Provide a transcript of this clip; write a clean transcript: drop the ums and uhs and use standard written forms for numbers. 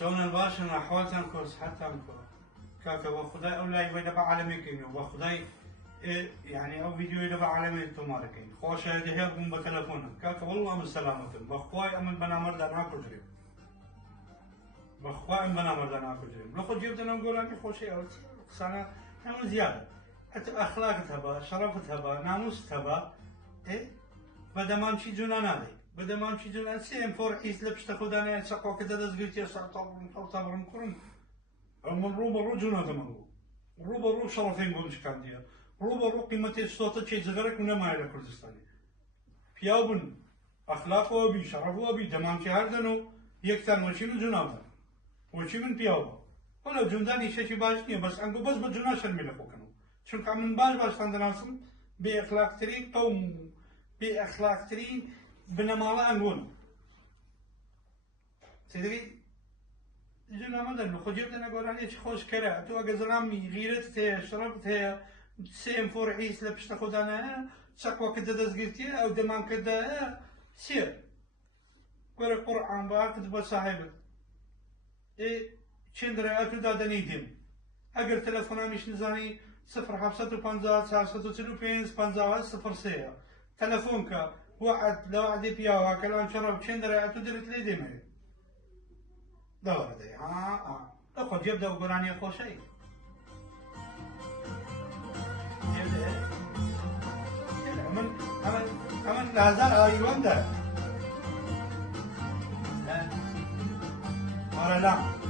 شلون الباشا حوالتن كو صحتن كو كاكا وخداي اولاي ويدبا عالمي كينو وخداي يعني او فيديو يدبا عالمي تماركين خوشا يدهيكم بتلفونك كاكا والله من سلامتهم بخواي امن بنامر دانا كجريم بخواي امن بنامر دانا كجريم لو جبت انا نقول اني خوشي او سنه هم زياده حتى اخلاقتها با شرفتها با ناموستها با ايه بدا ما نمشي جونا نادي بدا ما نمشي جونا سيم فور حيس لبش تاخذ انا سقوا كذا دزقيت يا طبعا مكرم من روبا جونا تمنو روبا شرفين قومش كان ديال روبا قيمتي صوتك شي زغرك ولا ما الى كردستاني بياوبن اخلاقه بي شرفه بي تمام هردنو يكتر وشي من جونا وشي من بياوبا ولا جونداني شي باش بس انكو بس بجونا شرمي لكو كانوا چونك من باش تندناسم باخلاق ترين قوم باخلاق ترين بنمالا انقول تدري جونا مدن خو جبت انا اقول عليك خوش كره تو اجزرامي غيرت شربت سيم فور عيس لبش تاخذ انا شكوى كده دزقتي او دمام كده سير قرا قرآن باكد بصاحبك ايه چندرا اتو دادني دم اگر تلفونا مش نزاني 0 7 50 03 تلفونك وعد لو عدي بياوا كلام شرب چندرا اتو درت لي دمي دور دي اخو جيب دو قراني اخو شيء أمن لازال أيوان ده لا